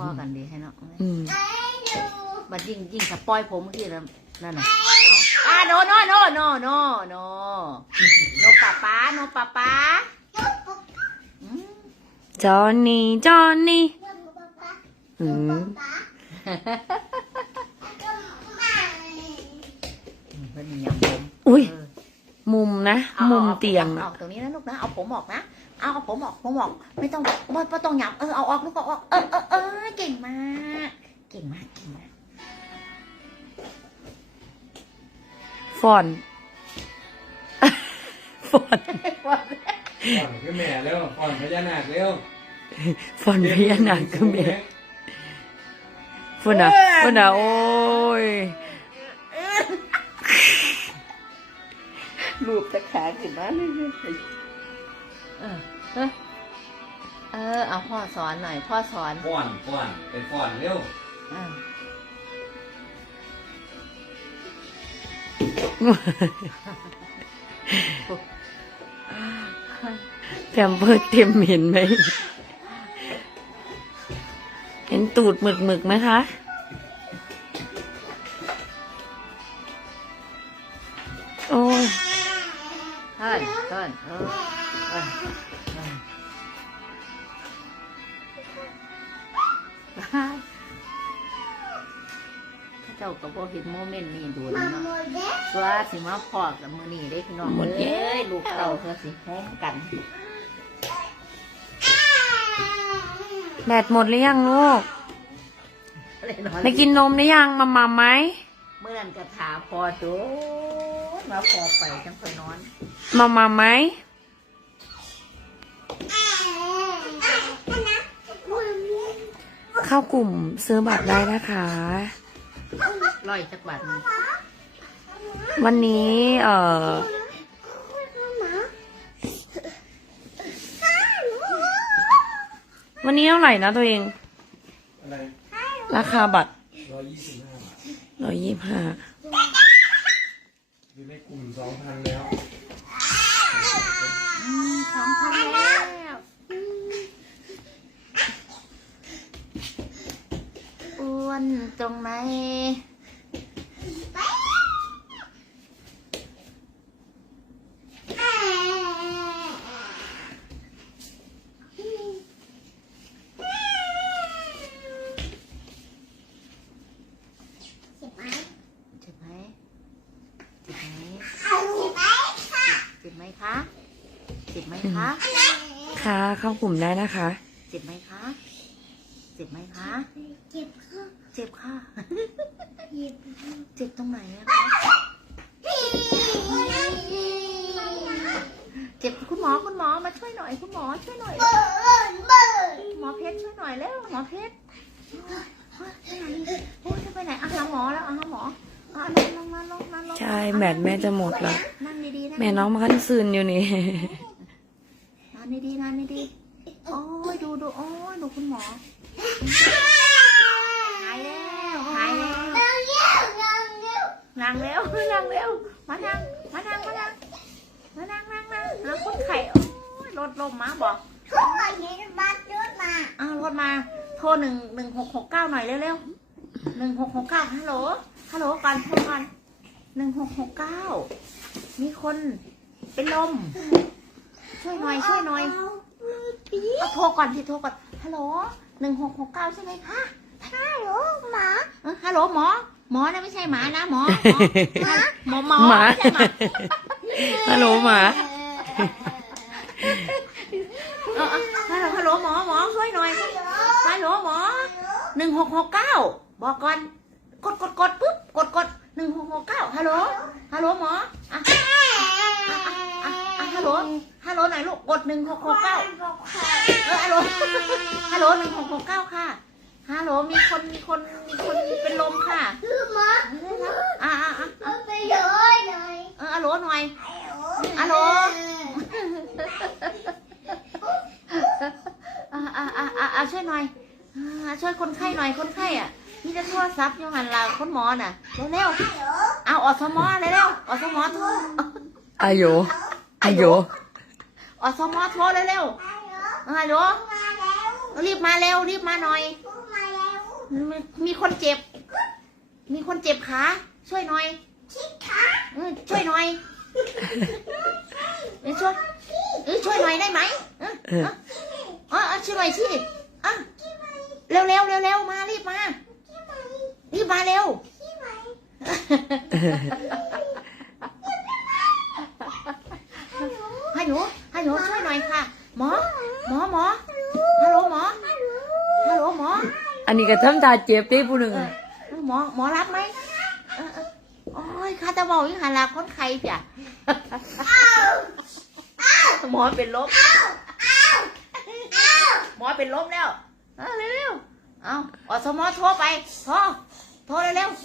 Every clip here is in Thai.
พ่อกันดีให้เนาะอืมบัดยิ่งยิ่งสปอยผมเมื่อกี้แล้วนั่นน่ะอ่าโนโนโนโนโนโนโนป้าป้าโนป้าป้าอืมจอห์นนี่จอห์นนี่อืมเพิ่นยำผมอุ้ยเออมุมนะอามุมอาเตียงอาอะออกตรงนี้นะลูกนะ เอาผมออกนะ เอาเอาผมออกผมออก ไม่ต้องไม่ไม่ต้องหยับเออเอาออกลูกเอาออกเออเออเออเก่งมาก เก่งมากเก่งมากฟอนฟอนก่อนคือแม่เร็วก่อนพญานาคเร็วฟอนพญานาคคือแม่ฟอนอะฟอนอะโอ้ยรูปตะขาขึ้นมาเลย เออเออเออเอาพ่อสอนหน่อย พ่อสอนฟ้อนฟ้อนไปฟ้อนเร็วอ่าแพมเพิร์สเต็มเห็นไหม เห็นตูดหมึกหมึกๆไหมคะ จ้าก็บ่เห็นโมเมนต์นี้โดูแล้วเนาะว่าสิมาพอกับมือนี่ได้พี่น้องหมดแล้วเอ้ยลูกเต่าเธอสิโฮมกันแบตหมดหรือยังลูกได้กินนมหรือยังมามาไหมเมื่อนั้นก็ถามพอโดนมาพอไปจังค่อยนอนมามาไหมเข้ากลุ่มซื้อบัตรได้นะคะ ร้อยจักบาทหนึ่งวันนี้เอ่อวันนี้เท่าไหร่นะตัวเอง อะไรราคาบัตรร้อยยี่สิบห้าบาทร้อยยี่ห้าอยู่ในกลุ่มสองพันแล้ว สองพันแล้วอ้ วนตรงไหนเจ็บไหมเจ็บไหมเจ็บไหมคะเจ็บไหมคะ ค่ะ เข้ากลุ่มได้นะคะ เจ็บไหมคะ เจ็บไหมคะ เจ็บค่ะเจ็บค่ะเจ็บตรงไหนอะคะ เจ็บคุณหมอคุณหมอมาช่วยหน่อย คุณหมอช่วยหน่อย หมอเพชรช่วยหน่อยแล้วหมอเพชรโอ้ยจะไปไหนอะหาหมอแล้วอะหาหมออะลงลงมาลงมาลงมาใช่แบตแม่จะหมดแล้ว นั่งดีๆนั่งแม่น้องมาคันซืนอยู่นี่ นั่งดีๆนั่งดีๆโอ้ยดูดูโอ้ยดูคุณหมอ หายแล้วหายแล้วนั่งเร็วนั่งเร็วมานั่งมานั่งมานั่งมานั่งนั่งนั่งแล้วคนไข้โอ้ยรถลมมาบอกอ้าวรถมา โทรหนึ่งหนึ่งหกหกเก้าหน่อยเร็วๆหนึ่งหกหกเก้าฮัลโหลฮัลโหลก่อนโทรก่อนหนึ่งหกหกเก้ามีคนเป็นลม ช่วยหน่อยช่วยหน่อยเอาโทรก่อนที่โทรก่อน ฮัลโหลหนึ่งหกหกเก้าใช่ไหมคะฮัลโหลหมอฮัลโหลหมอ หมอนะไม่ใช่หมานะหมอหมอหมอหมา ไม่ใช่หมาฮัลโหลหมา เออเออฮัลโหลฮัลโหลหมอหมอช่วยหน่อยฮัลโหลหมอหนึ่งหกหกเก้าบอกก่อนกดกดกดปุ๊บกดกดหนึ่งหกหกเก้าฮัลโหลฮัลโหลหมออะอะอะอะอะฮัล โหลฮัลโหลไหนอยลูกกดหนึ่งหกหกเก้าเออฮัลโหลฮัลโหลหนึ่งหกหกเก้าค่ะฮัลโหลมีคนมีคนมีคนเป็นลมค่ะอ่าอ่าอ่าเออฮัลโหลหน่อยฮัลโหลอ่าอ่าอ่าอ่าอ่าช่วยหน่อยอ่าช่วยคนไข้หน่อยคนไข้อะมีแต่โทรศัพท์อยู่หันหลังคนหมอน่ะเร็วๆเอาอสมเร็วๆอสมโทรอาโย อาโยอสมโทรเร็วๆเออฮัลโหลรีบมาเร็วรีบมาหน่อย มีคนเจ็บ มีคนเจ็บขาช่วยหน่อยเออช่วยหน่อยเออช่วยเออช่วยหน่อยได้ไหมเออเออเออเออช่วยหน่อยสิอะเร็วเร็วเร็วเร็วมารีบมารีบมาเร็ว ให้หนู ให้หนูช่วยหน่อยค่ะ หมอ หมอหมอฮัลโหลหมอฮัลโหลหมออันนี้ก็ทำตาเจ็บได้ผู้หนึ่งเออหมอ หมอรับไหมเออเออโอ้ยข้าจะบอกวิหาลาคนไข้จ้ะหมอเป็นลมหมอเป็นลมแล้วเอาเร็วๆเอาอสมอโทรไปโทรโทรเร็วๆ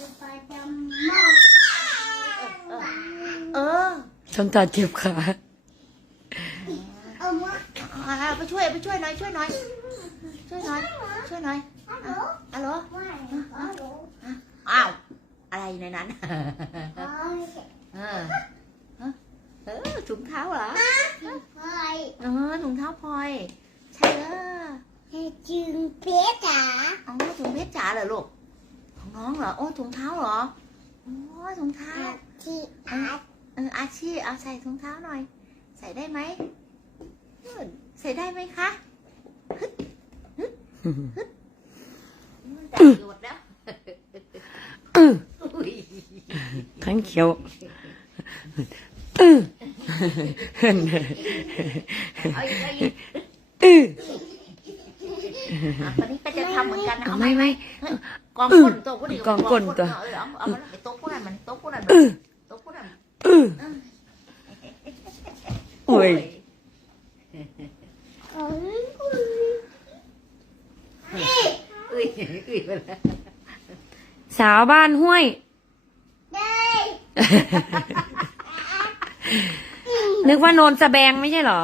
เออทำตาเจ็บขา เอาเอาไปช่วยไปช่วยหน่อยช่วยหน่อย ช่วยหน่อยช่วยหน่อยฮัลโหลอ้าวอะไรในนั้นเออเออถุงเท้าเหรอพลอยเออถุงเท้าพลอยใช่เออจึงเปี๊ยจ๋าอ๋อถุงเพชรจ๋าเหรอลูกของน้องเหรอโอ้ถุงเท้าเหรอโอ้ถุงเท้าออเอออาชีพเอาใส่ถุงเท้าหน่อย ใส่ได้ไหม ใส่ได้ไหมคะฮึดฮึดฮึดมันแต่หยดแล้วอื้ออุ้ยทั้งเขียวอื้อเอาอีกเอาอีกอื้ออะตอนนี้ก็จะทำเหมือนกันนะเอาไมมไหมกองก้นตัวผู้ดีกองก้นตัว เออเอาเอามันไปโต๊ะผู้นั้นมันโต๊ะผู้นั้น อื้อ โต๊ะผู้นั้น อื้อโอ้ย อุ้ย อุ้ยไปแล้วสาวบ้านห้วยได้นึกว่าโนนสแบงไม่ใช่เหรอ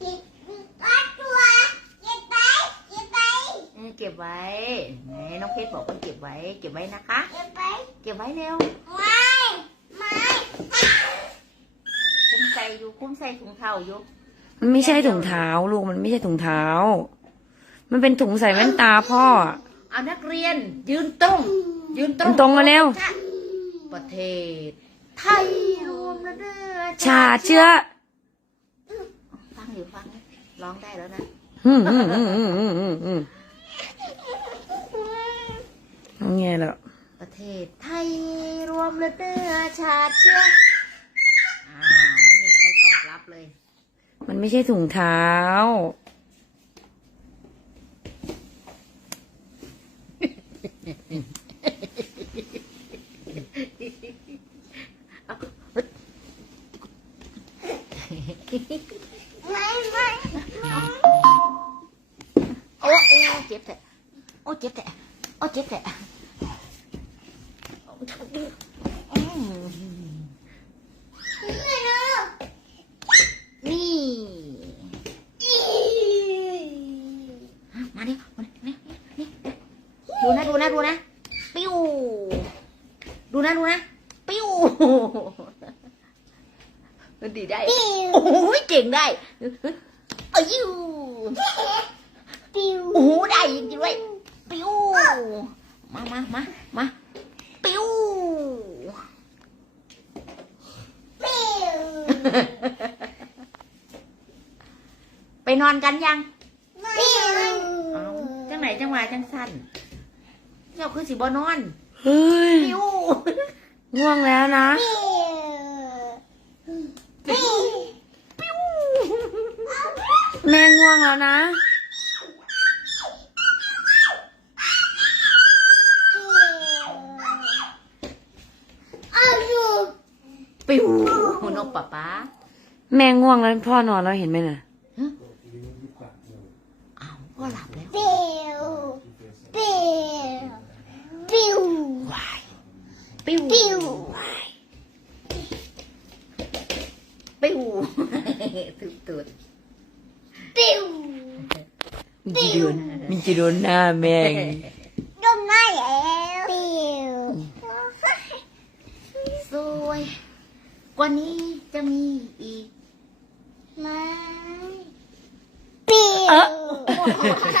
ติดก็ตัวเก็บไปเก็บไปเออเก็บไว้ไหนน้องเพชรบอกว่าเก็บไว้ เก็บไว้นะคะ เก็บไปเก็บไว้เร็วไม่ไม่คุ้มใส่อยู่ คุ้มใส่ถุงเท้าอยู่ มันไม่ใช่ถุงเท้าลูกมันไม่ใช่ถุงเท้า มันเป็นถุงใส่แว่นตาพ่ออะเอานักเรียน ยืนตรง ยืนตรงตรงมาเร็วชาติประเทศ ไทยรวมแล้วเด้อชาเชื้อ ฟังอยู่ฟังร้องได้แล้วนะอืมอืมอืมอืมอืมอืมอืมเอาไงล่ะประเทศไทยรวมแล้วเด้อชาติเชื้ออ่าไม่มีใครตอบรับเลย มันไม่ใช่ถุงเท้า ไม่ไม่ โอ้โอ้เจ็บแผลโอ้เจ็บแผลโอ้เจ็บแผลอืมนี่ มาดิมาดินี่นี่ ดูนะดูนะดูนะปิ้วดูนะดูนะปิ้วดีได้โอ้โหเก่งได้เอ้ยปิวโอ้โหได้จริงๆด้วยปิ้วมามามามาปิ้วปิวไปนอนกันยังปิวเอาจังไหนจังหวะจังสั้น เจ้าคือสิบนอนเฮ้ยปิ้วง่วงแล้วนะปิวปิ้วแม่ง่วงแล้วนะเอาอยู่ปิ้วนกป๊าป๊าแม่ง่วงแล้วพ่อนอนแล้วเห็นไหมน่ะอ้าวก็หลับแล้ว ปิวปิวปิว วายปิ้ว ปิว ปิ้วตุดตุด ปิว มันจะโดนมันจะ โดนหน้าแม่อีกดมได้แล้วปิวสวย กว่านี้จะมีอีกไม่ปิว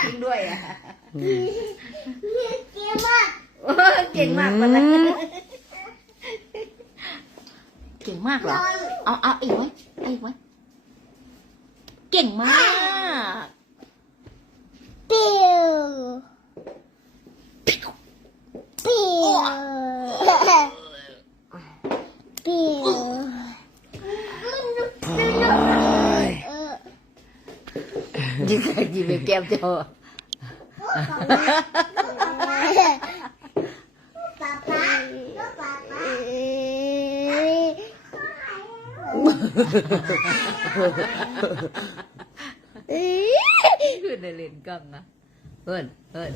จริงด้วยอะเก่งมากเก่งมากมันนะเก่งมากเหรอ เอาเอาอีกไหมเอาอีกไหมเก่งมาก ปิวปิวปิวยิงยิงไปแก้มเจ้าป๊าป๊าป๊าป๊า ในเลนกล้องนะเพิ่นเพิ่น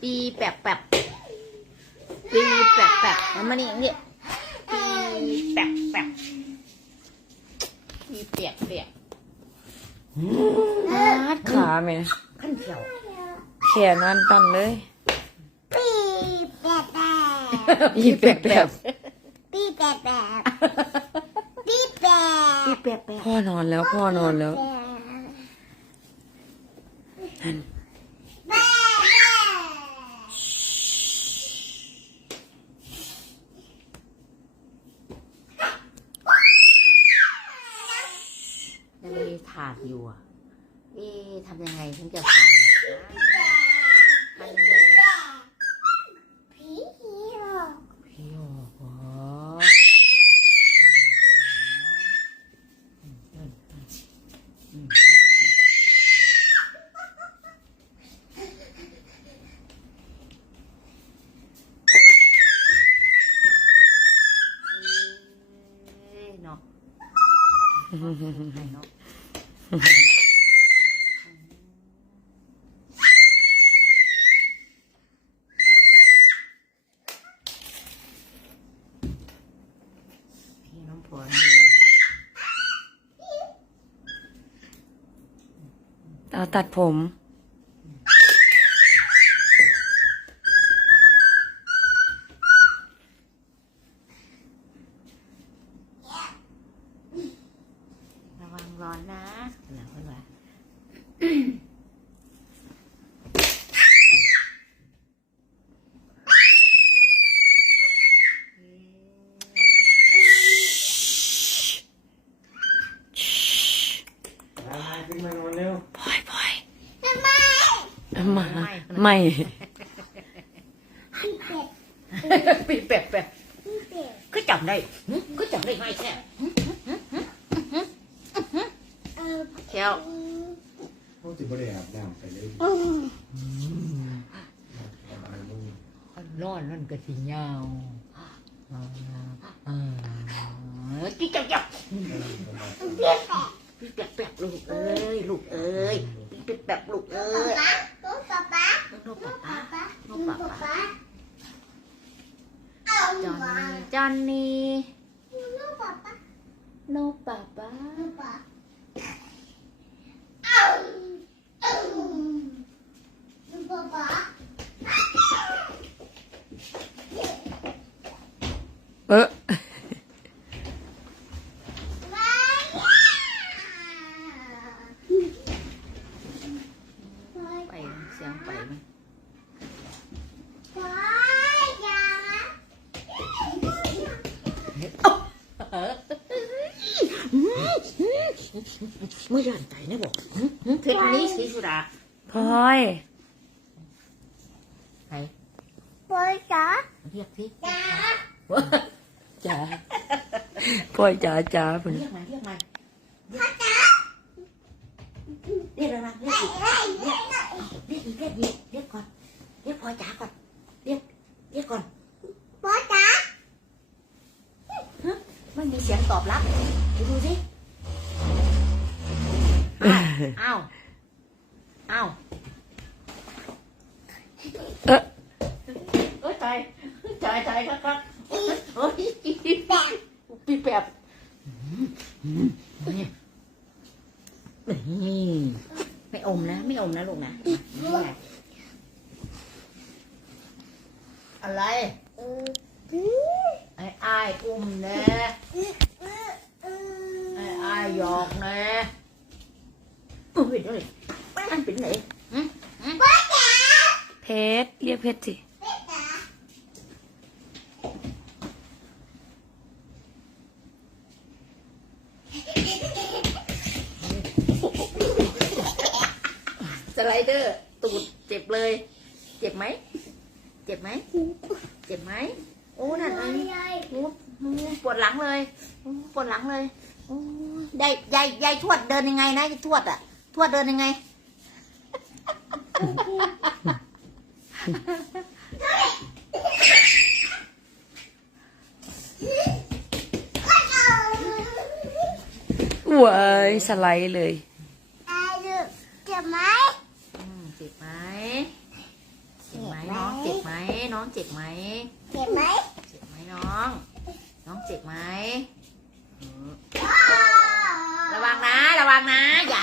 ปีแปบแปบปีแปบแปบมันมานี่นี่ปีแปบแปบปีเปียกเปียกอาดขาแม่ขั้นเขียวแขนนันตันเลยปีแปะแปะอีแปบแบบปีแปะแปะปีแปะปีแปบแปบพ่อนอนแล้วพ่อนอนแล้ว นั่นยังมีถาดอยู่อะเอ๊ะทำยังไงถึงจะใส่ทำยังไง ผีหรอก พี่โอ้โหเอ้ยเนาะให้เนาะพี่น้องผัวนี่ เอา ตัดผม ระวังร้อนนะหนาวขึ้นมา มาขึ้นมานอนเร็ว พลอยพลอย ทำไม มา ไม่ปีเป็ดปีแปบแปบปีเป็ดก็จับได้หึก็จับได้ไงแค่เออแค่วเขาจะไม่ได้อาบน้ำไปเลยอืมร้อนนั่นก็สิยาวจิ๊กจับจับปีเป็ดปีแปบแปบลูกเอ้ยลูกเอ้ยปีแปบแปบลูกเอ้ย ป๊าป๊าป๊าโนป๊า ป๊าป๊าป๊าโนป๊าป๊า ป๊า ป๊า ป๊าเอา จอน มา นี่จอนนี่ ลูกป๊าป๊า โนป๊าป๊า ลูกป๊าเอาเอาลูกป๊าป๊า เออ ไปเสียงไปมัน เมื่อยันใจนะบอก เพชรนี้สีสุดาพลอยใครพ่อจ๋าเรียกสิจ๋าจ๋าพลอยจ๋าจ๋าเพิ่นเรียกมาเรียกมาเรียกเรียกอะไรมาเรียกอีกเรียกเรียกอีกเรียกอีกเรียกก่อนเรียกพ่อจ๋าก่อนเรียกเรียกก่อนพ่อจ๋าไม่มีเสียงตอบรับไปดูสิ อ้าว อ้าว เออเอ้ยตายตายตายครับครับเฮ้ยปีแปบนี่นี่ไม่อมนะ ไม่อมนะลูกนะนี่ไงอะไรเออไอ้อ้ายอุ้มแน่ไอ้อ้ายหยอกแน่ อุ้ยเดี๋ยวเลยมันเป็นไหนอืมอืมเพชรเรียกเพชรสิสไลเดอร์ ตูดเจ็บเลย เจ็บไหม เจ็บไหม เจ็บไหม โอ้นั่นเอ้ยโอ้โอ้ปวดหลังเลยโอ้ปวดหลังเลยโอ้ยายยายยายทวดเดินยังไงนะยายทวดอะ ทวดเดินยังไง เว้ยสไลด์เลย เจ็บไหมอืมเจ็บไหมเจ็บไหมน้องเจ็บไหมน้องเจ็บไหมเจ็บไหมเจ็บไหมน้อง น้องเจ็บไหมระวังนะ ระวังนะอย่า